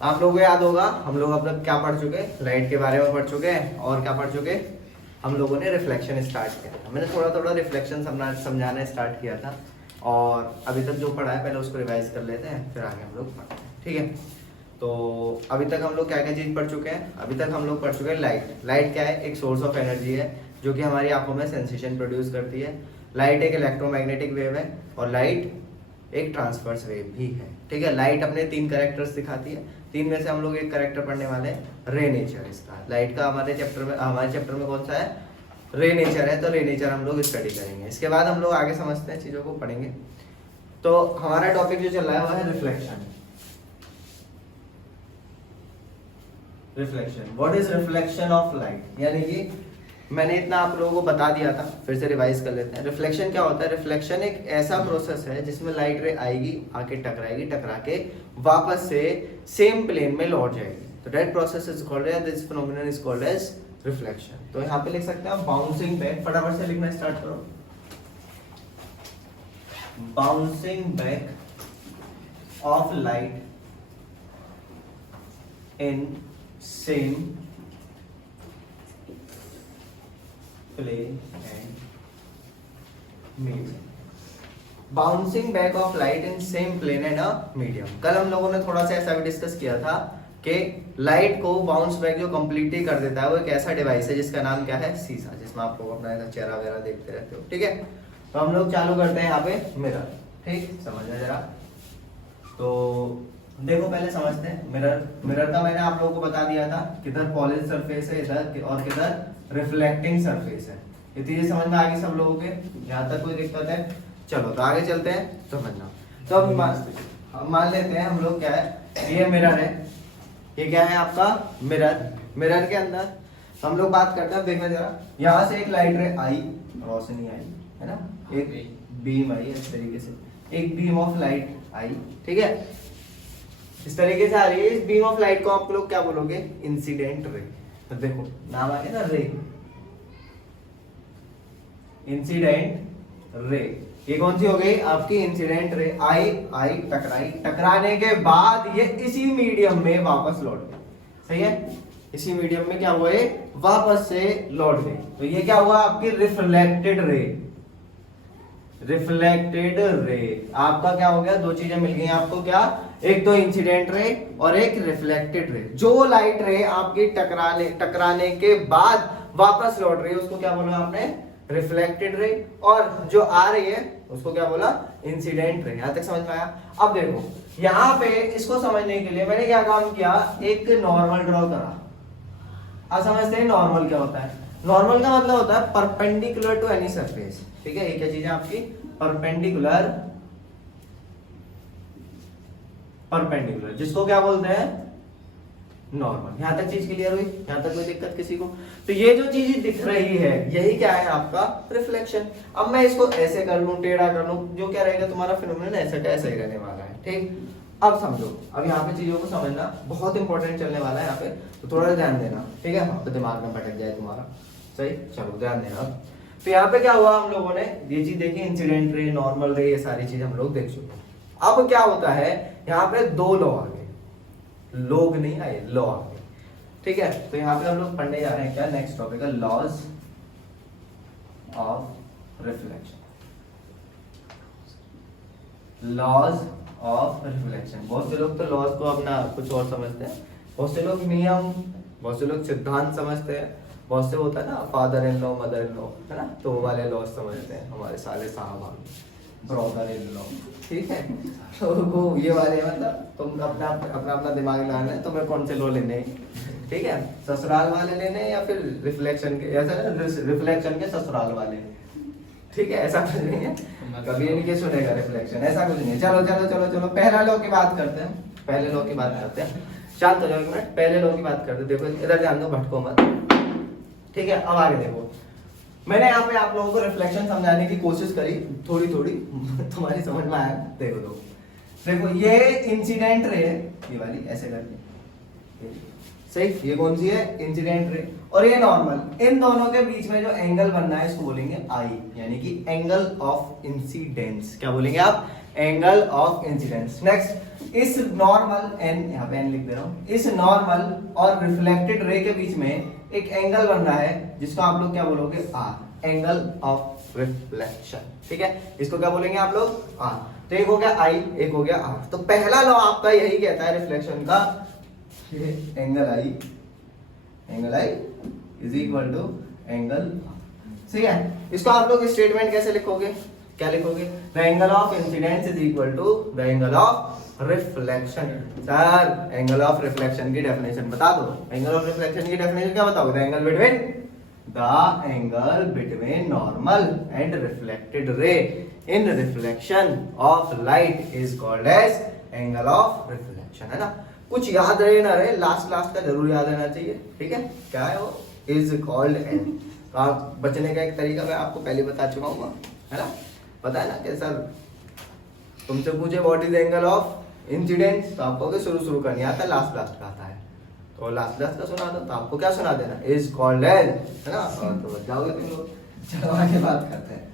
आप लोगों को याद होगा हम लोग अब तक क्या पढ़ चुके हैं, लाइट के बारे में पढ़ चुके हैं और क्या पढ़ चुके हैं, हम लोगों ने रिफ्लेक्शन स्टार्ट किया था। मैंने थोड़ा थोड़ा रिफ्लेक्शन समझाना स्टार्ट किया था और अभी तक जो पढ़ा है पहले उसको रिवाइज कर लेते हैं, फिर आगे हम लोग पढ़ते हैं। ठीक है, तो अभी तक हम लोग क्या क्या चीज़ पढ़ चुके हैं। अभी तक हम लोग पढ़ चुके हैं लाइट। लाइट क्या है, एक सोर्स ऑफ एनर्जी है जो कि हमारी आंखों में सेंसेशन प्रोड्यूस करती है। लाइट एक इलेक्ट्रोमैग्नेटिक वेव है और लाइट एक ट्रांसवर्स वेव भी है। ठीक है, लाइट अपने 3 कैरेक्टर्स दिखाती है, 3 में से हम लोग एक कैरेक्टर पढ़ने वाले हैं, रे नेचर इसका। लाइट का हमारे चैप्टर में कौन सा है, रे नेचर है, तो रे नेचर हम लोग स्टडी करेंगे। इसके बाद हम लोग आगे समझते हैं, चीज़ों को पढ़ेंगे। तो हमारा टॉपिक जो चल रहा है वो है reflection. Reflection, what is reflection of light, यानी कि मैंने इतना आप लोगों को बता दिया था, फिर से रिवाइज कर लेते हैं। रिफ्लेक्शन क्या होता है, रिफ्लेक्शन एक ऐसा प्रोसेस है जिसमें लाइट रे आएगी, आके टकराएगी, टकरा के वापस से सेम प्लेन में लौट जाएगी। तो that process is called, this phenomenon is called as reflection. तो यहाँ पे लिख सकते हैं बाउंसिंग बैक, फटाफट से लिखना स्टार्ट करो। Bouncing back of light in same plane and medium. Bouncing back of light in same plane and a medium. कल हम लोगों ने थोड़ा सा ऐसा भी डिस्कस किया था कि लाइट को बाउंस बैक जो कंप्लीटली कर देता है वो एक ऐसा डिवाइस है जिसका नाम क्या है, शीशा, जिसमें आप लोग अपना चेहरा वगैरह देखते रहते हो। ठीक है, तो हम लोग चालू करते हैं यहाँ पे मिरर। ठीक, समझना जरा। तो देखो पहले समझते हैं मिरर। मिरर का मैंने आप लोगों को बता दिया था, किधर पॉलिश सरफेस है इधर और किधर रिफ्लेक्टिंग सरफेस है। ये चीजें समझ में आ गई सब लोगों के, यहाँ तक कोई दिक्कत है? चलो तो आगे चलते हैं समझना। तो अब मान लेते हैं हम लोग क्या है, ये मिरर है, ये क्या है आपका मिरर। मिरर के अंदर हम लोग बात करते हैं, देखना जरा, यहाँ से एक लाइट रे आई, रोशनी आई है ना, एक बीम आई इस तरीके से, एक बीम ऑफ लाइट आई। ठीक है, इस तरीके से आ रही है। इस बीम ऑफ लाइट को आप लोग क्या बोलोगे, इंसिडेंट रे। तो देखो नाम आ गया ना रे, इंसिडेंट रे। ये कौन सी हो गई आपकी इंसिडेंट रे। आई आई टकराई, टकराने के बाद ये इसी मीडियम में वापस लौट गई। सही है, इसी मीडियम में क्या हुआ, वापस से लौट गई। तो ये क्या हुआ आपकी रिफ्लेक्टेड रे। रिफ्लेक्टेड रे आपका क्या हो गया, 2 चीजें मिल गई आपको, क्या, एक तो इंसिडेंट रे और एक रिफ्लेक्टेड रे। जो लाइट रे आपकी टकराने के बाद वापस लौट रही है उसको क्या बोला आपने, रिफ्लेक्टेड रे, और जो आ रही है उसको क्या बोला, इंसिडेंट रे। यहां तक समझ में आया? अब देखो यहाँ पे इसको समझने के लिए मैंने क्या काम किया, एक नॉर्मल ड्रॉ करा। अब समझते हैं नॉर्मल क्या होता है। नॉर्मल का मतलब होता है परपेंडिकुलर टू एनी सरफेस। ठीक है, ये क्या चीज है आपकी, परपेंडिकुलर, परपेंडिकुलर, जिसको क्या बोलते हैं, नॉर्मल। यहां तक चीज क्लियर हुई? यहां तक कोई दिक्कत किसी को? तो ये जो चीज दिख रही है यही क्या है आपका रिफ्लेक्शन। अब मैं इसको ऐसे कर लूं, टेढ़ा कर लूं, जो क्या रहेगा तुम्हारा फिनोमेनन ऐसे का ऐसा ही रहने वाला है। ठीक, अब समझो, अब यहाँ पे चीजों को समझना बहुत इंपॉर्टेंट चलने वाला है यहाँ पे, तो थोड़ा ध्यान देना। ठीक है, तो दिमाग में भटक जाए तुम्हारा। सही, चलो ध्यान देना। तो यहाँ पे क्या हुआ, हम लोगों ने ये चीज देखी, इंसिडेंट रे, नॉर्मल रे, ये सारी चीज हम लोग देख चुके हैं। अब क्या होता है, यहाँ पे 2 लॉ आ गए, लोग नहीं आए, लॉ आ गए। ठीक है, तो यहाँ पे हम लोग पढ़ने जा रहे हैं क्या, नेक्स्ट टॉपिक है laws of reflection. Laws of reflection. बहुत से लोग तो लॉज को अपना कुछ और समझते हैं, बहुत से लोग नियम, बहुत से लोग सिद्धांत समझते हैं, बहुत से होता है ना father in law, mother in law, है ना, तो वो वाले लॉज समझते हैं, हमारे साले साहब, ब्रदर इन लॉ। ठीक है, तो वो ये वाले मतलब तुम अपना दिमाग लगाना है तुम्हें कौन से लॉ लेने हैं। ठीक है, ससुराल वाले लेने या फिर रिफ्लेक्शन के, ऐसा रिफ्लेक्शन के ससुराल वाले। ठीक है, ऐसा कुछ नहीं है, कभी इनके सुनेगा रिफ्लेक्शन, ऐसा कुछ नहीं है। चलो चलो चलो चलो, पहला लॉ की बात करते हैं, पहले लॉ की बात करते हैं। शांत हो जाओ एक मिनट, पहले लॉ की बात करते हैं। देखो इधर ध्यान दो, भटको मत। ठीक है, अब आगे देखो, मैंने यहाँ पे आप लोगों को रिफ्लेक्शन समझाने की कोशिश करी, थोड़ी थोड़ी तुम्हारी समझ में आया। देखो देखो, ये इंसिडेंट रे, ये वाली ऐसे करके, सही, ये कौन सी है, इंसिडेंट रे, और ये नॉर्मल। इन दोनों के बीच में जो एंगल बनना है इसको बोलेंगे आई, यानी कि एंगल ऑफ इंसिडेंस। क्या बोलेंगे आप, एंगल ऑफ इंसिडेंस। नेक्स्ट, इस नॉर्मल एन, यहाँ पे एन लिख दे रहा हूँ, इस नॉर्मल और रिफ्लेक्टेड रे के बीच में एक एंगल बन रहा है जिसको आप लोग क्या बोलोगे, आर, एंगल ऑफ रिफ्लेक्शन। ठीक है, इसको क्या बोलेंगे आप लोग, आर। तो एक हो गया आई, एक हो गया आर। तो पहला लॉ आपका यही कहता है रिफ्लेक्शन का, ये angle i is equal to angle, ठीक है। इसको आप लोग स्टेटमेंट कैसे लिखोगे, क्या लिखोगे, the angle of incidence is equal to the angle of reflection. Sir angle of reflection की डेफिनेशन बता दो, एंगल ऑफ रिफ्लेक्शन की डेफिनेशन क्या बताओगे, the angle between normal and reflected ray in reflection of light is called as angle of reflection, है ना। कुछ याद रहे ना रहे, लास्ट का जरूर याद रहना चाहिए, ठीक है। क्या है वो, इज कॉल्ड एन। आप बचने का एक तरीका मैं आपको पहले बता चुका हूँ, है ना, पता है ना कि सर तुमसे पूछे what is angle of incidence, तो आपको शुरू का नहीं आता, लास्ट का आता है। तो लास्ट का सुना दो, तो आपको क्या सुना देना, इज कॉल्ड एन, है ना, तो बच जाओगे तुम लोग। चलो आगे बात करते हैं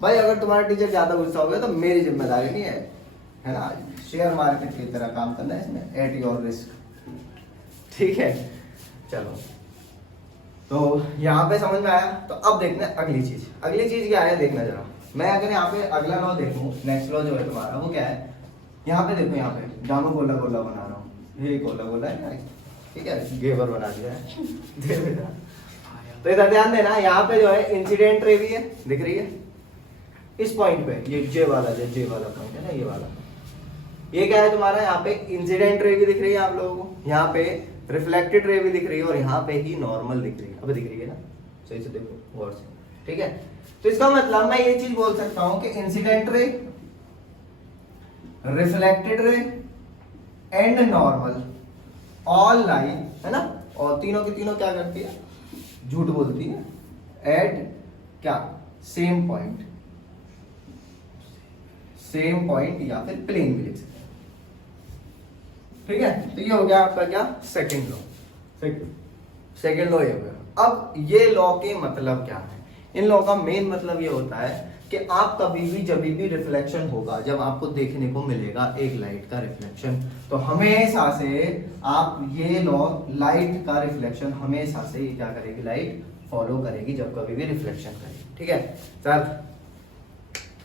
भाई। अगर तुम्हारा टीचर ज्यादा गुस्सा हो गया तो मेरी जिम्मेदारी नहीं है ना, शेयर मार्केट की तरह काम करना है इसमें, एट योर रिस्क, ठीक है। चलो, तो यहाँ पे समझ में आया। तो अब देखना है अगली चीज क्या है, देखना जरा। मैं अगर यहाँ पे अगला लॉ देखूं, नेक्स्ट लॉ जो है तुम्हारा वो क्या है, यहाँ पे देखो, यहाँ पे जानो गोला गोला बना रहा हूँ, ये गोला है, ठीक है, घेवर बना दिया है। तो इधर ध्यान देना, यहाँ पे जो है इंसिडेंट रे भी है, दिख रही है इस पॉइंट पे, ये जे वाला पॉइंट है ना, ये वाला, ये क्या है तुम्हारा, यहाँ पे इंसिडेंट रे भी दिख रही है आप लोगों को, यहाँ पे रिफ्लेक्टेड रे भी दिख रही है, और यहाँ पे ही नॉर्मल दिख रही है। अब दिख रही है ना, सही से देखो गौर से, ठीक है। तो इसका मतलब मैं ये चीज बोल सकता हूं कि incident ray, reflected ray and normal all line, है ना, और तीनों की तीनों क्या करती है, झूठ बोलती है, एट क्या, सेम पॉइंट या फिर प्लेन भी लिख सकते हैं, ठीक है। तो ये हो गया आपका क्या, सेकंड लॉ ये हो गया। अब ये लॉ के मतलब क्या है, इन लॉ का मेन मतलब ये होता है कि आप कभी भी जब भी रिफ्लेक्शन होगा, जब आपको देखने को मिलेगा एक लाइट का रिफ्लेक्शन, तो हमेशा से आप ये लॉ, लाइट का रिफ्लेक्शन हमेशा से ये क्या करेगी, लाइट फॉलो करेगी जब कभी भी रिफ्लेक्शन करेगी, ठीक है। सर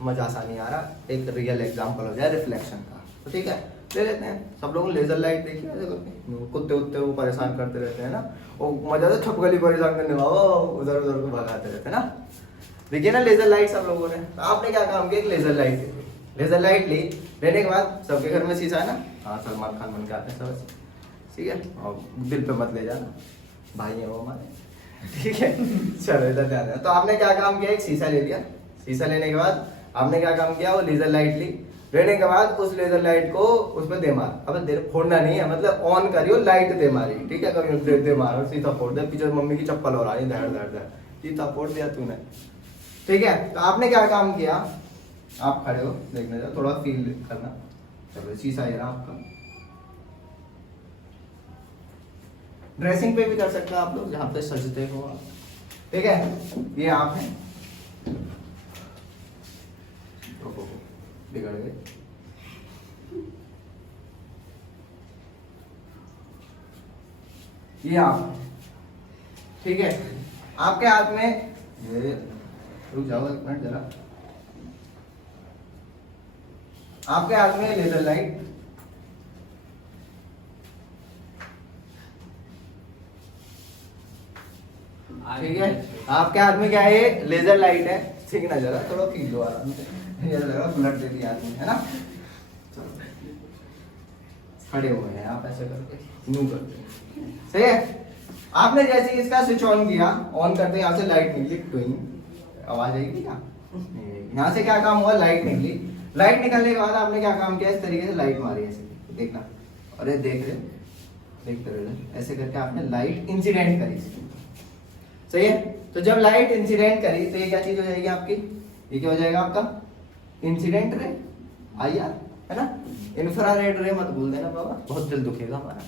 मजा सा नहीं आ रहा, एक रियल एग्जांपल हो जाए रिफ्लेक्शन का, तो ठीक है, ले लेते हैं। सब लोग लेजर लाइट देखिए, कुत्ते उत्ते वो परेशान करते रहते हैं ना, वो मजा तो छपगली परेशान करने वाला, उधर उधर को भगाते रहते हैं ना। देखिए ना लेजर लाइट सब लोगों ने, तो आपने क्या काम किया, एक लेजर लाइट ली, लेने के बाद सबके घर में शीशा है ना, हाँ सलमान खान बन के आते हैं सब, ठीक है, और दिल पे मत ले जाना, भाई है वो हमारे, ठीक है। चलो इधर ध्यान देना। तो आपने क्या काम किया, एक शीशा ले लिया, शीशा लेने के बाद आपने क्या काम किया, वो लेजर लाइट ली, लेने के बाद उस लेजर लाइट को उस पर दे मार, अब देर फोड़ना नहीं है, मतलब ऑन करियो, लाइट दे मारी, ठीक है, कभी दे मारो, सीधा फोड़ दे, पीछे मम्मी की चप्पल हो रहा है, धड़ सीधा फोड़ दिया तूने, ठीक है। तो आपने क्या काम किया, आप खड़े हो, देखने जाओ, थोड़ा फील करना, चलो शीशा ये रहा आपका, ड्रेसिंग पे भी कर सकते हैं आप लोग, जहाँ पे सजते हो आप, ठीक है। ये आप हैं, बिगड़ गए, ये आप, ठीक है। आपके हाथ में ये, रुक जाओ एक मिनट जरा, आपके हाथ में लेजर लाइट, ठीक है, आपके हाथ में क्या है, लेजर लाइट है, ठीक ना, जरा थोड़ा फील लो आराम से, ब्लड दे दिया आदमी, है ना। खड़े हुए हैं आप ऐसे करके, यूं करके, सही है। आपने जैसे इसका स्विच ऑन किया, ऑन करते यहाँ से लाइट निकली, ट्विंग, आवाज आएगी क्या, यहाँ से क्या काम हुआ, लाइट निकली, लाइट निकलने के बाद आपने क्या काम किया, इस तरीके से लाइट मारी ऐसे, देखना, अरे देखते रहे, ऐसे करके आपने लाइट इंसिडेंट करी, सही है। तो जब लाइट इंसिडेंट करी तो ये क्या चीज हो जाएगी आपकी, ये क्या हो जाएगा आपका, इंसिडेंट रे, IR, है ना। इंफ्रारेड रे मत भूल देना बाबा, बहुत दिल दुखेगा हमारा,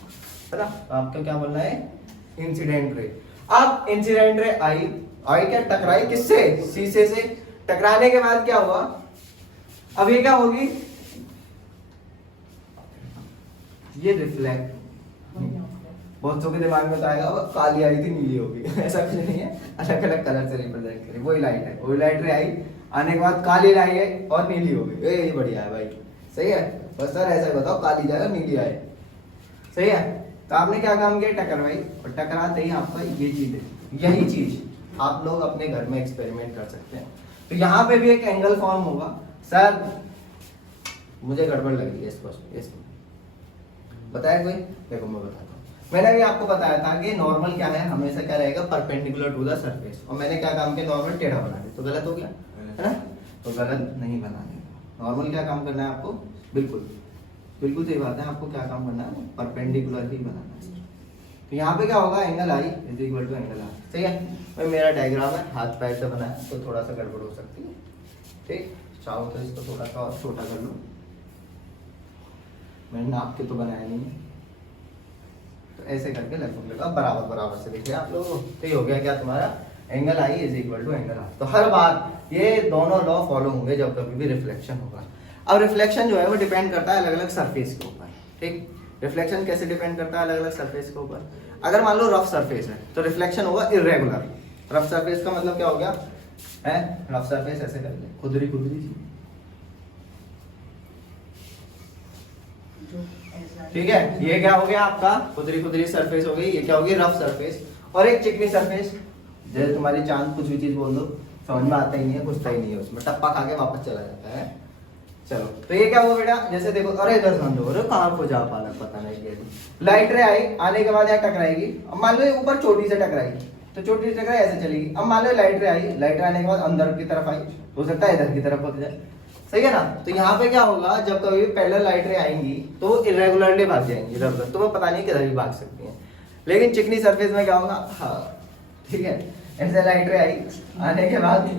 है ना। तो आपको क्या बोलना है, इंसिडेंट रे। अब इंसिडेंट रे आई क्या टकराई किससे, शीशे से। टकराने के बाद क्या हुआ, अब ये क्या होगी, ये रिफ्लेक्ट। बहुतों के दिमाग में तो आएगा अब काली आई थी नीली होगी ऐसा कुछ नहीं है, अलग अलग कलर से रिप्रेजेंट करें। वही लाइट है, वही लाइट रे आई, आने के बाद काली लाई है और नीली हो गई, ये बढ़िया है भाई, सही है। बस सर ऐसा बताओ, काली जाए और नीली आए, सही है। तो आपने क्या काम किया, टकराई, और टकराते ही आपका ये चीज है, यही चीज आप लोग अपने घर में एक्सपेरिमेंट कर सकते हैं। तो यहाँ पे भी एक एंगल फॉर्म होगा। सर मुझे गड़बड़ लग रही है इसमें बताया कोई, देखो मैं बताता हूँ। मैंने भी आपको बताया था कि नॉर्मल क्या है, हमेशा क्या रहेगा, परपेंडिकुलर टू द सरफेस। और मैंने क्या काम किया, नॉर्मल टेढ़ा बना दिया, तो गलत हो गया है ना। तो गलत नहीं बनाना, नॉर्मल क्या काम करना है आपको, बिल्कुल बिल्कुल सही बात है, आपको क्या काम करना है, परपेंडिकुलर ही बनाना है। तो यहाँ पे क्या होगा, angle i is equal to angle r, सही है। भाई मेरा डायग्राम है, हाथ पैर से बना है, तो थोड़ा सा गड़बड़ हो सकती है, ठीक। चाहो तो इसको थोड़ा सा और छोटा कर लो, मैंने नाप के तो बनाया नहीं है। तो ऐसे करके लगभग लगा बराबर बराबर से देखिए आप लोगों को, तो ये हो गया क्या तुम्हारा, angle i is equal to angle r. तो हर बार ये दोनों लॉ फॉलो होंगे जब कभी भी रिफ्लेक्शन होगा। अब रिफ्लेक्शन जो है वो डिपेंड करता है अलग अलग सरफेस के ऊपर, ठीक। रिफ्लेक्शन कैसे डिपेंड करता है अलग अलग सरफेस के ऊपर। अगर मान लो रफ सरफेस है तो रिफ्लेक्शन होगा इरेगुलर। रफ सरफेस का मतलब क्या हो गया है, रफ सरफेस ऐसे कर ले, खुदरी खुदरी सी, ठीक है। ये क्या हो गया आपका, खुदरी खुदरी सरफेस हो गई, ये क्या होगी, रफ सरफेस। और एक चिकनी सरफेस, जैसे तुम्हारी चांद, कुछ भी चीज बोल दो समझ में आता ही नहीं है, घुसता ही नहीं है उसमें, टप्पा खा के वापस चला जाता है। चलो तो ये क्या हुआ बेटा, जैसे देखो, अरे इधर समझो, अरे कहाँ को जा पाना पता नहीं क्या, लाइट रे आई, आने के बाद यहाँ टकराएगी। अब मान लो ये ऊपर चोटी से टकराएगी, तो चोटी से टकराई ऐसे चलेगी। अब मान लो लाइट रे आई, लाइट रे आने के बाद अंदर की तरफ आई, हो सकता है इधर की तरफ हो जाए, सही है ना। तो यहाँ पे क्या होगा, जब कभी पैरेलल लाइट रे आएंगी तो वो इरेगुलरली भाग जाएंगी इधर उधर, तुम्हें पता नहीं किधर भी भाग सकती हैं। लेकिन चिकनी सरफेस में क्या होगा, हाँ ठीक है, ऐसे लाइट रे आई, आने के बाद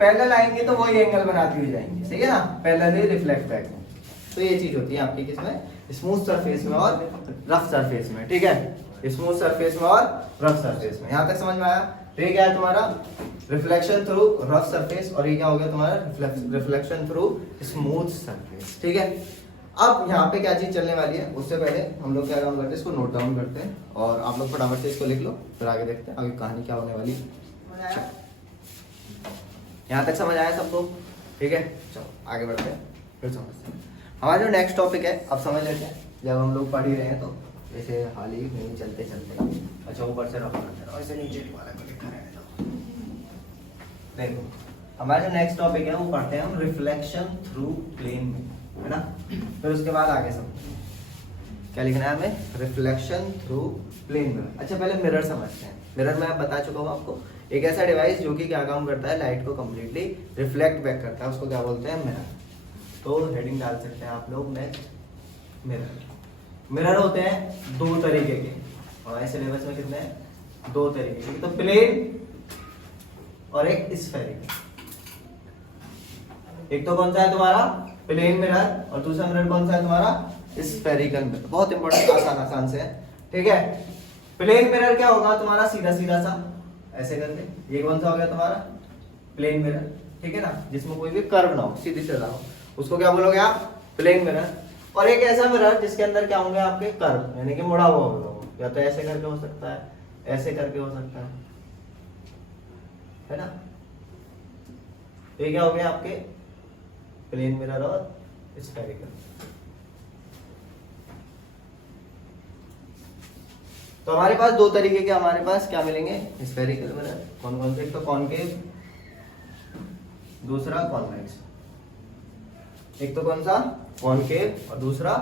पैरेलल आएंगे तो वही एंगल बनाती हुई जाएंगी, सही है ना, पैरेलल रिफ्लेक्ट बैक में। तो ये चीज होती है आपकी किसमें, स्मूथ सरफेस में और रफ सरफेस में, ठीक है। स्मूथ सरफेस में और रफ सरफेस में, यहाँ तक समझ में आया। तो ये क्या है तुम्हारा, रिफ्लेक्शन थ्रू रफ सरफेस, और ये क्या हो गया तुम्हारा, रिफ्लेक्शन थ्रू स्मूथ सरफेस, ठीक है। अब यहाँ पे क्या चीज चलने वाली है, उससे पहले हम लोग क्या काम करते हैं, इसको नोट डाउन करते हैं, और आप लोग फटाफट से इसको लिख लो, फिर आगे देखते हैं आगे कहानी क्या होने वाली है। यहाँ तक समझ आया सबको, ठीक है। चलो आगे बढ़ते हैं, फिर समझते हैं हमारा जो नेक्स्ट टॉपिक है। अब समझ लेते हैं, जब हम लोग पढ़ ही रहे हैं तो ऐसे हाल ही नहीं चलते चलते, अच्छा ऊपर से रफ करते रहो, ऐसे नीचे वाला को लिखा रहने दो। देखो हमारा जो नेक्स्ट टॉपिक है वो पढ़ते हैं हम, रिफ्लेक्शन थ्रू प्लेन में, है ना। फिर उसके बाद आगे सब क्या लिखना है हमें, रिफ्लेक्शन थ्रू प्लेन में। अच्छा पहले मिरर समझते हैं। मिरर मैं बता चुका हूँ आपको, एक ऐसा डिवाइस जो कि क्या काम करता है, लाइट को कम्प्लीटली रिफ्लेक्ट बैक करता है, उसको क्या बोलते हैं, मिरर। तो हेडिंग डाल सकते हैं आप लोग नेक्स्ट, मिरर। मिरर होते हैं दो तरीके के, हमारे सिलेबस में कितने हैं, दो तरीके के, तो प्लेन और एक स्फेरिकल। एक तो कौन सा है तुम्हारा, प्लेन मिरर, और दूसरा मिरर कौन सा है तुम्हारा, स्फेरिकल मिरर। बहुत इंपॉर्टेंट, आसान से है, ठीक है। प्लेन मिरर क्या होगा तुम्हारा, सीधा सीधा सा ऐसे करके, ये कौन सा हो गया तुम्हारा, प्लेन मिरर, ठीक है ना, जिसमें कोई भी कर्व ना हो, सीधी सीधा हो, उसको क्या बोलोगे आप, प्लेन मिरर। और एक ऐसा मिरर जिसके अंदर क्या होंगे आपके कर्व, यानी कि मुड़ा हुआ होगा, या तो ऐसे करके हो सकता है, ऐसे करके हो सकता है ना। ये क्या हो गया आपके प्लेन मिरर और स्फेरिकल। तो हमारे पास दो तरीके के हमारे पास क्या मिलेंगे, स्फेरिकल मिरर। कौन कौन से, एक तो कॉनकेव, दूसरा कॉन्वेक्स। एक तो कौन सा, कॉनकेव, और दूसरा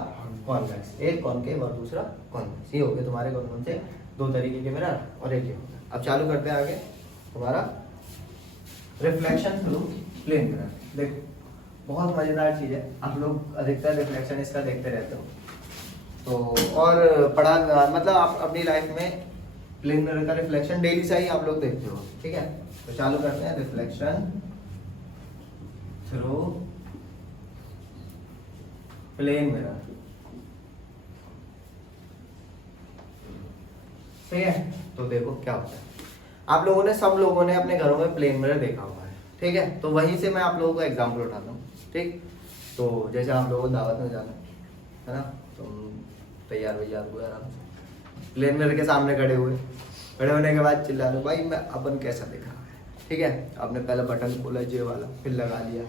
कॉन्वेक्स। एक कॉनकेव और दूसरा कॉन्वेक्स, ये हो गए तुम्हारे कौन कौन से, दो तरीके के मिरर, और एक ये हो गया। अब चालू करते हैं आगे तुम्हारा रिफ्लेक्शन थ्रू प्लेन मिरर। देखो बहुत मजेदार चीज है, आप लोग अधिकतर रिफ्लेक्शन इसका देखते रहते हो, तो और पढ़ा मतलब आप अपनी लाइफ में प्लेन मिरर का रिफ्लेक्शन डेली से ही आप लोग देखते हो, ठीक है। तो चालू करते हैं, रिफ्लेक्शन थ्रू प्लेन मिरर। सही है। तो देखो क्या होता है, आप लोगों ने सब लोगों ने अपने घरों में प्लेन मिरर देखा हुआ है, ठीक है। तो वहीं से मैं आप लोगों को एग्जाम्पल उठाता हूँ, ठीक। तो जैसे आप लोगों को दावत में जाना है ना, तुम तैयार वैयार हुए आराम से, प्लेन मिरर के सामने खड़े हुए, खड़े होने के बाद चिल्ला लो भाई मैं अपन कैसा दिख रहा है, ठीक है। आपने पहले बटन खोला जे वाला, फिर लगा लिया,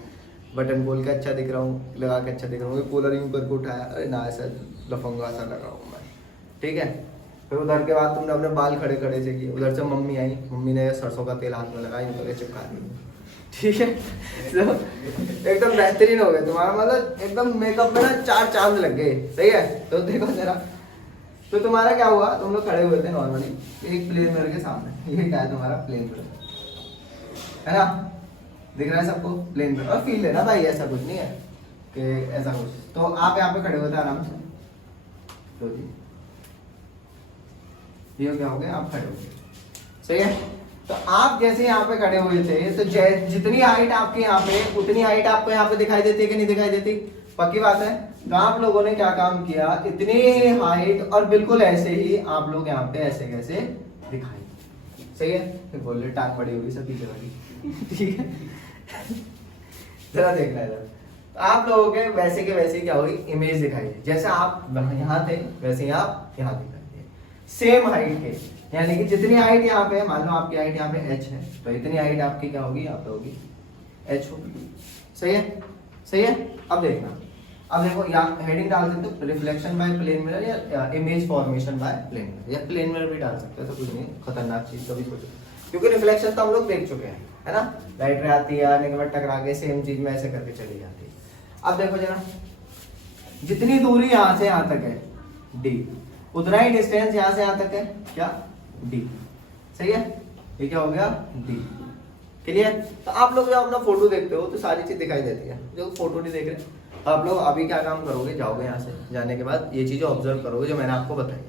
बटन खोल के अच्छा दिख रहा हूँ, लगा के अच्छा दिख रहा हूँ, कूलर यूं करके उठाया, अरे ना ऐसा लफंगा सा लगा हूँ मैं, ठीक है। फिर उधर के बाद तुमने अपने बाल खड़े खड़े से किए, उधर से मम्मी आई, मम्मी ने सरसों का तेल हाथ में लगाया, यूं करके चिपका दिया, ठीक है। तो एकदम बेहतरीन हो गए तुम्हारा, मतलब एकदम मेकअप में ना 4 चांद लग गए, सही है। तो देखो जरा, तो तुम्हारा क्या हुआ, तुम लोग खड़े हुए थे नॉर्मली एक प्लेन मिरर के सामने, ये क्या है तुम्हारा प्लेन मिरर, है ना, दिख रहा है सबको प्लेन मिरर। और फील लेना भाई, ऐसा कुछ नहीं है कि ऐसा कुछ। तो आप यहाँ पे खड़े हुए थे आराम से, तो जी ये क्या हो गया, आप खड़े हो गए, सही है। तो आप जैसे यहाँ पे खड़े हुए थे, तो जितनी हाइट आपके यहाँ पे, उतनी हाइट आपको यहाँ पे दिखाई देती है कि नहीं दिखाई देती, पक्की बात है। तो आप लोगों ने क्या काम किया, इतनी हाइट और बिल्कुल ऐसे ही आप लोग यहाँ पे ऐसे कैसे दिखाई, सही है। फिर बोल रहे टांग बड़ी होगी सब पीछे वाली, ठीक है। जरा देखना है जरा, तो आप लोगों के वैसे के वैसे क्या हुई, इमेज दिखाई दी, जैसे आप यहाँ थे वैसे ही आप यहाँ दिखाई दे, सेम हाइट के, यानी कि जितनी हाइट यहाँ पे, मान लो आपकी हाइट यहाँ पे h है, तो इतनी हाइट आपकी क्या होगी, यहाँ पे होगी h होगी, सही है, सही है। अब देखना, अब देखो यहाँ हेडिंग डाल सकते हो, रिफ्लेक्शन बाय प्लेन मिरर या image formation by plane mirror, या प्लेन मिरर भी डाल सकते हो, तो कुछ नहीं खतरनाक चीज कभी सोचो, क्योंकि रिफ्लेक्शन तो हम लोग देख चुके हैं, है ना, लाइट रे आती है, आने के बाद टकरा के सेम चीज में ऐसे करके चली जाती है। अब देखो जरा, जितनी दूरी यहाँ से यहाँ तक है d, उतना ही डिस्टेंस यहाँ से यहाँ तक है क्या, d, सही है। ये क्या हो गया, d, क्लियर। तो आप लोग जब अपना फोटो देखते हो तो सारी चीज दिखाई देती है, जो फोटो नहीं देख रहे, तो आप लोग अभी क्या काम करोगे, जाओगे यहाँ से, जाने के बाद ये चीजें ऑब्जर्व करोगे जो मैंने आपको बताई,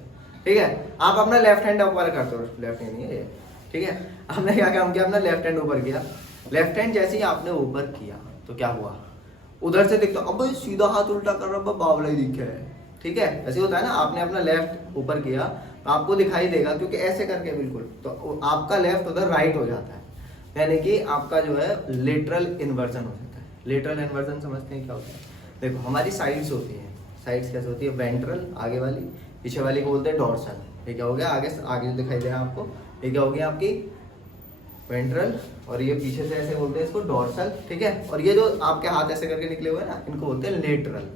ठीक है। आप अपना लेफ्ट हैंड ऊपर करते हो, लेफ्ट हैंड नहीं है ये, ठीक है। हमने क्या काम किया, अपना लेफ्ट हैंड ऊपर किया, लेफ्ट हैंड जैसे ही आपने ऊपर किया तो क्या हुआ, उधर से दिखता, अब सीधा हाथ उल्टा कर रहा, बावला ही दिख रहा है, ठीक है। ऐसे होता है ना, आपने अपना लेफ्ट ऊपर किया तो आपको दिखाई देगा, क्योंकि ऐसे करके बिल्कुल, तो आपका लेफ्ट उधर राइट हो जाता है, यानी कि आपका जो है लेटरल इन्वर्जन हो जाता है। लेटरल इन्वर्जन समझते हैं क्या होता है, देखो हमारी साइड्स होती हैं, साइड्स कैसे होती है, वेंट्रल आगे वाली, पीछे वाली को बोलते हैं डॉर्सल, ये क्या हो गया, आगे आगे जो दिखाई दे रहा है आपको, ये क्या हो गया आपकी वेंट्रल, और ये पीछे से ऐसे बोलते हैं इसको डॉर्सल, ठीक है। और ये जो आपके हाथ ऐसे करके निकले हुए हैं ना, इनको बोलते हैं lateral,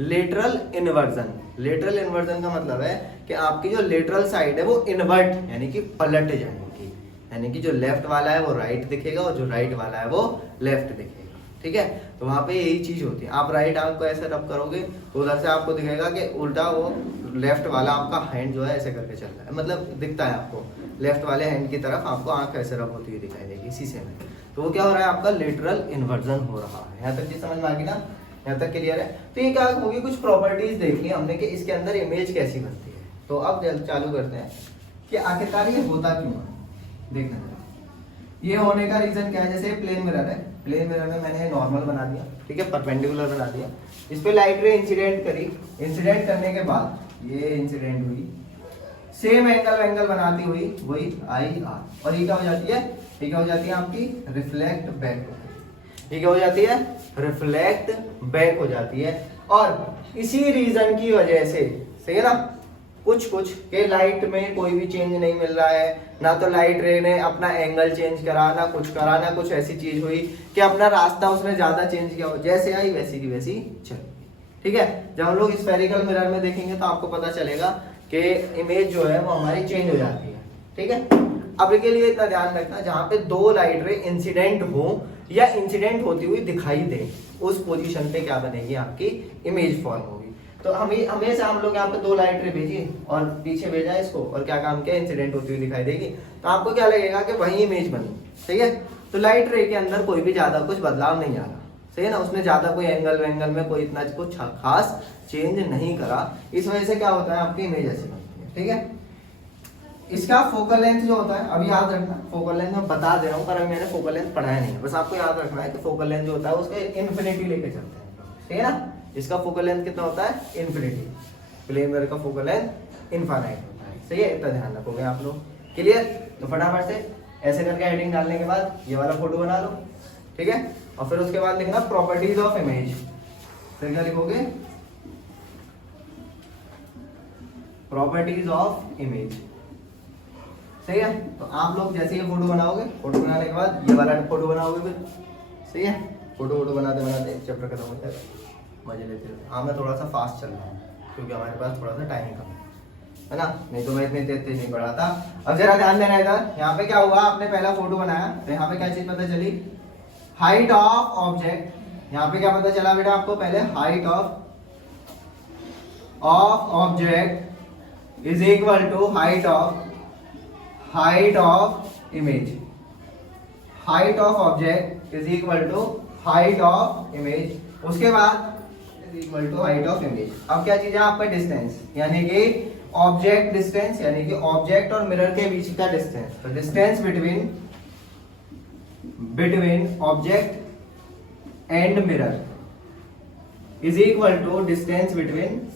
lateral inversion. Lateral inversion का मतलब है कि आपकी जो लेटरल साइड है वो इन्वर्ट, यानी कि पलट जाएगी, यानी कि जो लेफ्ट वाला है वो राइट दिखेगा और जो राइट वाला है वो लेफ्ट दिखेगा, ठीक है। तो वहां पे यही चीज होती है, आप राइट आंख को ऐसे रब करोगे तो उधर से आपको दिखेगा कि उल्टा वो लेफ्ट वाला आपका हैंड जो है ऐसे करके चल रहा है, मतलब दिखता है आपको, लेफ्ट वाले हैंड की तरफ आपको आंख ऐसे रब होती हुई दिखाई देगी शीशे में, तो वो क्या हो रहा है, आपका लेटरल इन्वर्जन हो रहा है। यहाँ तक चीज समझ में आ गई ना, यहाँ तक क्लियर है। तो ये क्या होगी, कुछ प्रॉपर्टीज देखी हमने कि इसके अंदर इमेज कैसी बनती है। तो अब चालू करते हैं कि आखिरकार ये होता क्यों है, देखना ये होने का रीजन क्या है। जैसे प्लेन मिरर है, प्लेन मिरर में मैंने नॉर्मल बना दिया, ठीक है, परपेंडिकुलर बना दिया, इस पे लाइट रे इंसिडेंट करी, इंसिडेंट करने के बाद ये इंसिडेंट हुई, सेम एंगल बनाती हुई वही आई आर, और ये क्या हो जाती है, ये क्या हो जाती है आपकी रिफ्लेक्ट बैक, ये क्या हो जाती है, रिफ्लेक्ट बैक हो जाती है। और इसी रीजन की वजह से, सही है ना, कुछ के लाइट में कोई भी चेंज नहीं मिल रहा है, ना तो लाइट रे ने अपना एंगल चेंज करा, ना कुछ करा, ना कुछ ऐसी चीज हुई कि अपना रास्ता उसने ज्यादा चेंज किया हो, जैसे आई वैसी की वैसी चली, ठीक है। जब हम लोग स्फेरिकल मिरर में देखेंगे तो आपको पता चलेगा कि इमेज जो है वो हमारी चेंज हो जाती है, ठीक है। अब के लिए इतना ध्यान रखना, जहाँ पे दो लाइट रे इंसिडेंट हो या इंसिडेंट होती हुई दिखाई दे, उस पोजीशन पे क्या बनेगी, आपकी इमेज फॉर्म होगी। तो हमेशा हम लोग यहाँ पे दो लाइट रे भेजिए और पीछे भेजा इसको, और क्या काम किया, इंसिडेंट होती हुई दिखाई देगी, तो आपको क्या लगेगा कि वही इमेज बनी, सही है। तो लाइट रे के अंदर कोई भी ज्यादा कुछ बदलाव नहीं आ रहा, सही है ना, उसने ज्यादा कोई एंगल में कोई इतना कुछ खास चेंज नहीं करा, इस वजह से क्या होता है, आपकी इमेज ऐसी बनती है, ठीक है। इसका फोकल लेंथ जो होता है, अभी याद रखना, फोकल लेंथ मैं बता दे रहा हूँ, पर मैंने फोकल लेंथ पढ़ाया नहीं है, बस आपको याद रखना है कि फोकल लेंथ जो होता है उसके इन्फिनिटी लेके चलते हैं, ठीक है ना। इसका फोकल लेंथ कितना होता है, इन्फिनिटी। प्लेन मिरर का फोकल लेंथ इनफाइनाइट होता है, सही है, इतना ध्यान रखोगे आप लोग। क्लियर? तो फटाफट से ऐसे करके हेडिंग डालने के बाद ये वाला फोटो बना लो, ठीक है। और फिर उसके बाद लिखना प्रॉपर्टीज ऑफ इमेज। फिर क्या लिखोगे? Properties of image. सही है। तो आप लोग जैसे ये फोटो बनाओगे, फोटो बनाने के बाद ये वाला फोटो बनाओगे फिर। सही है। फोटो बनाते बनाते चैप्टर खत्म हो जाएगा, मजे लेते रहते। हाँ मैं थोड़ा सा फास्ट चल रहा हूँ क्योंकि हमारे पास थोड़ा सा टाइम कम है ना, नहीं तो मैं इतनी तेज नहीं पढ़ा था। अब जरा ध्यान देना इधर, यहाँ पे क्या हुआ, आपने पहला फोटो बनाया तो यहाँ पे क्या चीज पता चली? Height of object. यहाँ पे क्या पता चला बेटा आपको? पहले height of object is equal to height of image. Height of object is equal to height of image. उसके बाद is equal to height of image. अब क्या चीज है आपका? डिस्टेंस, यानी कि ऑब्जेक्ट डिस्टेंस, यानी कि ऑब्जेक्ट और मिरर के बीच का डिस्टेंस। तो distance between object and mirror is equal to distance between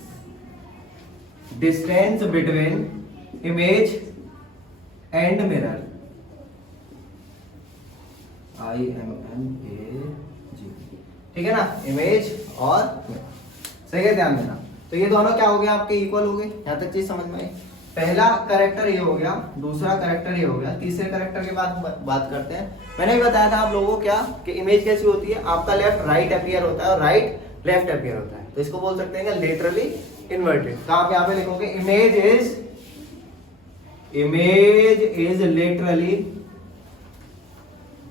image and mirror. IMMAG, ठीक है ना, इमेज और मिरर। सही है, ध्यान देना। तो ये दोनों क्या हो गया आपके? इक्वल हो गए। यहाँ तक चीज समझ में आई? पहला करेक्टर ये हो गया, दूसरा करेक्टर ये हो गया, तीसरे करेक्टर के बाद बात करते हैं। मैंने भी बताया था आप लोगों को क्या कि इमेज कैसी होती है, आपका लेफ्ट राइट अपीयर होता है और राइट लेफ्ट अपीयर होता है। तो इसको बोल सकते हैं लेटरली इन्वर्टेड। तो आप यहाँ पे लिखोगे image is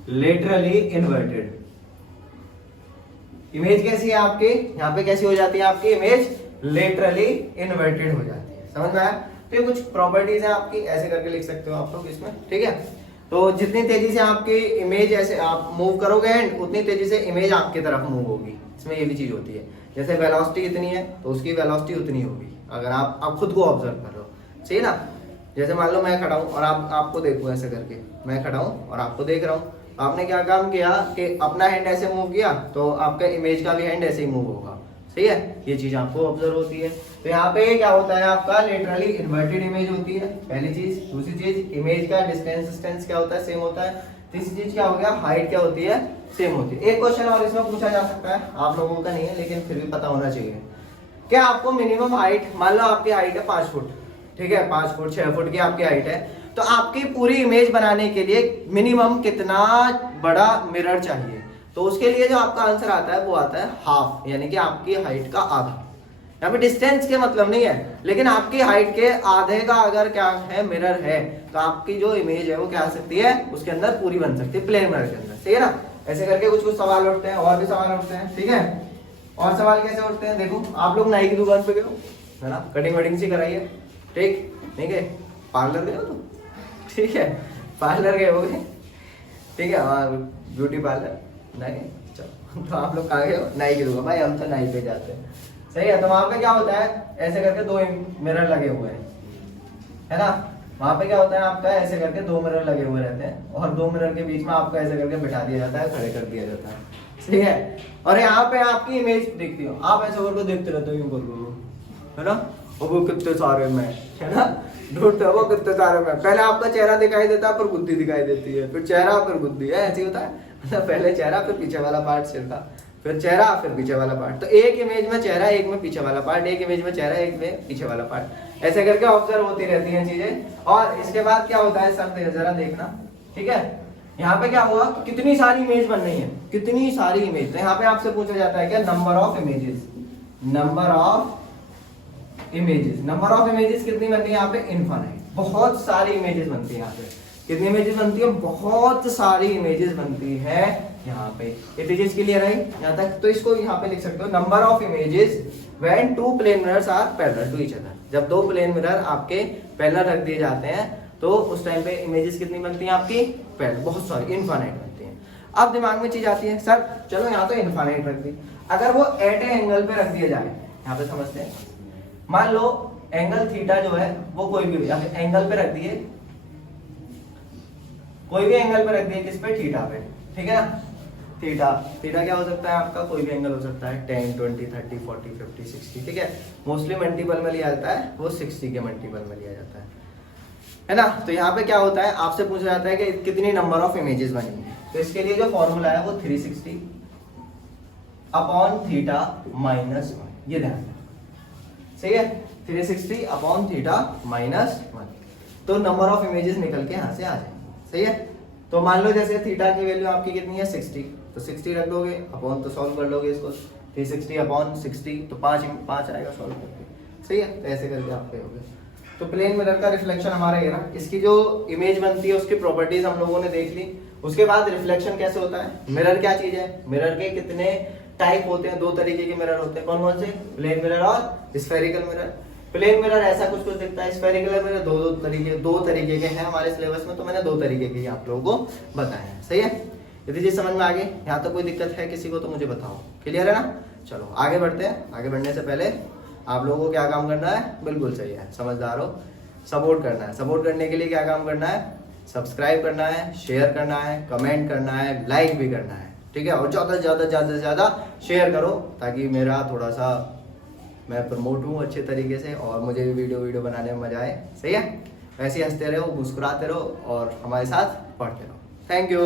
laterally inverted. Image कैसी है आपकी? यहाँ पे कैसी हो जाती है आपकी इमेज? लेटरली इन्वर्टेड हो जाती है। समझ में आया? तो ये कुछ प्रॉपर्टीज है आपकी, ऐसे करके लिख सकते हो आप लोग इसमें, ठीक है। तो जितनी तेजी से आपकी इमेज ऐसे आप मूव करोगे एंड उतनी तेजी से इमेज आपकी तरफ मूव होगी। इसमें ये भी चीज होती है, जैसे वेलोसिटी इतनी है तो उसकी वेलोसिटी उतनी होगी, अगर आप खुद को ऑब्जर्व कर रहे हो, सही है ना। जैसे मान लो मैं खड़ा हूँ और आपको देखो ऐसे करके, मैं खड़ा हूँ और आपको देख रहा हूँ। आपने क्या काम किया कि अपना हैंड ऐसे मूव किया तो आपका इमेज का भी हैंड ऐसे ही मूव होगा, सही है। ये चीज आपको ऑब्जर्व होती है। तो यहाँ पे क्या होता है आपका? लेटरली इन्वर्टेड इमेज होती है, पहली चीज। दूसरी चीज, इमेज का डिस्टेंस क्या होता है? सेम होता है। तीसरी चीज क्या हो गया? हाइट क्या होती है? सेम होती है। एक क्वेश्चन और इसमें पूछा जा सकता है, आप लोगों का नहीं है लेकिन फिर भी पता होना चाहिए। क्या आपको मिनिमम हाइट, मान लो आपकी हाइट है 5 फुट, ठीक है, 5 फुट 6 फुट की आपकी हाइट है, तो आपकी पूरी इमेज बनाने के लिए मिनिमम कितना बड़ा मिरर चाहिए? तो उसके लिए जो आपका आंसर आता है वो आता है हाफ, यानी कि आपकी हाइट का आधा। यहाँ पे डिस्टेंस के मतलब नहीं है, लेकिन आपकी हाइट के आधे का अगर क्या है मिरर है तो आपकी जो इमेज है वो क्या आ सकती है? उसके अंदर पूरी बन सकती है, प्लेन मिरर के अंदर, ठीक है ना। ऐसे करके कुछ सवाल उठते हैं, और भी सवाल उठते हैं, ठीक है। और सवाल कैसे उठते हैं? देखो, आप लोग नाई की दुकान पे गए हो, है ना, कटिंग वटिंग सी कराई है, ठीक, नहीं गए? पार्लर गए हो तो, ठीक है, पार्लर गए होगे, ठीक है, ब्यूटी पार्लर नहीं, चलो तो आप लोग कहाँ गए हो? नाई की दुकान। भाई हम तो नाई पे जाते हैं, सही है। तो वहां पे क्या होता है? ऐसे करके 2 मिरर लगे हुए हैं, है ना। वहां पे क्या होता है आपका? ऐसे करके 2 मिरर लगे हुए रहते हैं और 2 मिरर के बीच में आपको ऐसे करके बिठा दिया जाता है, खड़े कर दिया जाता है, ठीक है। और यहाँ पे आपकी इमेज दिखती हो, आप ऐसे करके देखते रहते हो, यूं करके, है ना, वो कितने सारे में, है ना, ढूंढते हो कितने सारे में। पहले आपका चेहरा दिखाई देता है, फिर बुद्धि दिखाई देती है, फिर चेहरा फिर बुद्धि है, ऐसे होता है। मतलब पहले चेहरा फिर पीछे वाला पार्ट सिर का, फिर चेहरा फिर पीछे वाला पार्ट। तो एक इमेज में चेहरा, एक में पीछे वाला पार्ट, एक इमेज में चेहरा, एक में पीछे वाला पार्ट, ऐसे करके ऑब्जर्व होती रहती हैं चीजें। और इसके बाद क्या होता है सब जरा देखना, ठीक है। यहाँ पे क्या हुआ? कितनी सारी इमेज बन रही है, कितनी सारी इमेज। तो यहाँ पे आपसे पूछा जाता है क्या? Number of images. Number of images कितनी बनती है यहाँ पे? इनफाइनाइट। बहुत सारी इमेजेस बनती है यहाँ पे। कितनी इमेजेस बनती है? बहुत सारी इमेजेस बनती है यहाँ पे। इट क्लियर है यहाँ तक? तो इसको यहाँ पे लिख सकते हो, number of images when 2 plane mirrors are parallel to each other. जब 2 प्लेन मिरर आपके पैरेलल रख दिए जाते हैं तो उस टाइम पे इमेजेस कितनी बनती हैं आपकी? पैरेलल, बहुत सारी, इनफाइनाइट बनती हैं। अब दिमाग में चीज आती है, सर चलो यहाँ तो इनफाइनाइट रख दी, अगर वो एट ए एंगल पे रख दिया जाए, यहाँ पे समझते हैं, मान लो एंगल थीटा जो है वो कोई भी एंगल पे रख दिए, कोई भी एंगल पे रख दिए, किस पे? थीटा पे, ठीक है ना। थीटा क्या हो सकता है आपका? कोई भी एंगल हो सकता है, 10, 20, 30, 40, 50, 60, ठीक है। मोस्टली मल्टीपल में लिया जाता है, वो 60 के मल्टीपल में लिया जाता है। है ना। तो यहाँ पे क्या होता है, आपसे पूछा जाता है कि कितनी नंबर ऑफ इमेजेस बनेंगी। तो इसके लिए जो फॉर्मूला है वो 360 अपॉन थीटा माइनस 1, ये ध्यान रखना, सही है। 360 अपॉन थीटा माइनस 1, तो नंबर ऑफ इमेजेस निकल के यहाँ से आ जाएंगे, सही है। तो मान लो जैसे थीटा की वैल्यू आपकी कितनी है 60, तो 60 रख दोगे, अपॉन तो सॉल्व कर लोगे इसको, 360 अपॉन 60 तो 5 आएगा सॉल्व करके, सही है। तो ऐसे करके आप करोगे। तो प्लेन मिरर का रिफ्लेक्शन हमारा ये रहा, इसकी जो इमेज बनती है उसकी प्रॉपर्टीज हम लोगों ने देख ली। उसके बाद रिफ्लेक्शन कैसे होता है, मिरर क्या चीज है, मिरर के कितने टाइप होते हैं, 2 तरीके के मिरर होते हैं, कौन कौन से, प्लेन मिरर और स्फेरिकल मिरर। प्लेन मिरर ऐसा कुछ कुछ दिखता है, स्फेरिकल मिरर दो तरीके के हैं हमारे सिलेबस में, तो मैंने 2 तरीके के आप लोगों को बताए हैं, सही है। यदि चीज समझ में आ गई, यहाँ तक कोई दिक्कत है किसी को तो मुझे बताओ, क्लियर है ना। चलो आगे बढ़ते हैं। आगे बढ़ने से पहले आप लोगों को क्या काम करना है, बिल्कुल सही है, समझदार हो, सपोर्ट करना है। सपोर्ट करने के लिए क्या काम करना है, सब्सक्राइब करना है, शेयर करना है, कमेंट करना है, लाइक भी करना है, ठीक है। और ज़्यादा से ज़्यादा शेयर करो ताकि मेरा थोड़ा सा मैं प्रमोट हूँ अच्छे तरीके से और मुझे भी वीडियो बनाने में मजा आए, सही है। वैसे ही हंसते रहो, मुस्कुराते रहो और हमारे साथ पढ़ते रहो। Thank you.